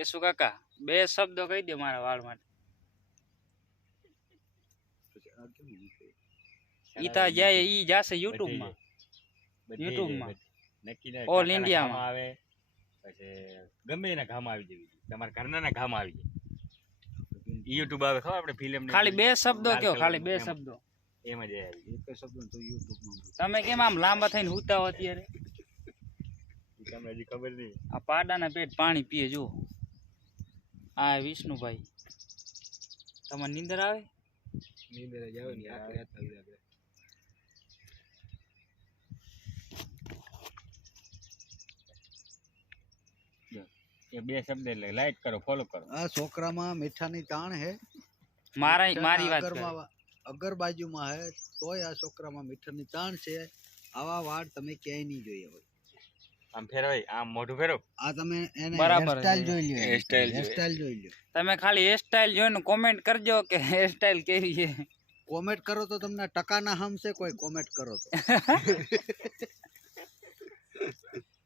કેશુ કાકા બે શબ્દો કહી દે મારા વાળ માટે ઈતા જાય ઈ જાશે યુટ્યુબ માં યુટ્યુબ માં ઓલ ઇન્ડિયા માં આવે પછી ગમે એના કામ આવી જવી તમારા ઘરના ના કામ આવી જાય યુટ્યુબ આવે ખબર આપણે ફિલ્મ ખાલી બે શબ્દો કયો ખાલી બે શબ્દો એમ જ એક શબ્દ તો યુટ્યુબ માં તમે કેમ આમ લાંબા થઈને હુતા અત્યારે તમને હજી ખબર નહીં આ પાડાના પેટ પાણી પીએ જો આ વિષ્ણુભાઈ તમની નિંદર આવે નિંદર જ આવે ની આખી રાત તુય આપણે બે શબ્દ લે લાઈક કરો ફોલો કરો આ છોકરામાં મીઠાની તાણ છે મારા મારી વાત અગર બાજુમાં હે તોય આ છોકરામાં મીઠાની તાણ છે આવા વાડ તમે કે નઈ જોઈએ આમ ફેરવાય આમ મોઢું ફેરવ આ તમે એને બરાબર હેરસ્ટાઇલ જોઈ લ્યો હેરસ્ટાઇલ હેરસ્ટાઇલ જોઈ લ્યો તમે ખાલી હેરસ્ટાઇલ જોઈને કોમેન્ટ કરજો કે હેર સ્ટાઈલ કેવી છે કોમેન્ટ કરો તો તમને ટકા ના હમશે કોઈ કોમેન્ટ કરો તો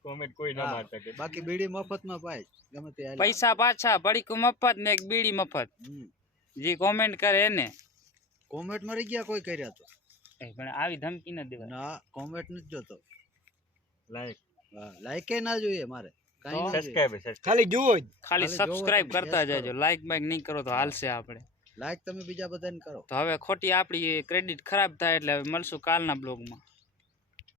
કોમેન્ટ કોઈ ના મારતા બાકી બીડી મફતમાં પાય ગમે તે પૈસા પાછા બડી પડીકું મફત ને એક બીડી મફત જે કોમેન્ટ કરે એને કોમેન્ટ મરી ગયા કોઈ કર્યા તો પણ આવી ધમકી ન દેવાય ના કોમેન્ટ નથી જોતો લાઈક લાઈકે ના જોઈએ મારે ખાલી જુઓ ખાલી સબસ્ક્રાઇબ કરતા જાજો લાઈક બાઈક નહીં કરો તો હાલશે આપણે લાઈક તમે બીજા બધાને કરો તો હવે ખોટી આપણી ક્રેડિટ ખરાબ થાય એટલે હવે મળશું કાલના બ્લોગમાં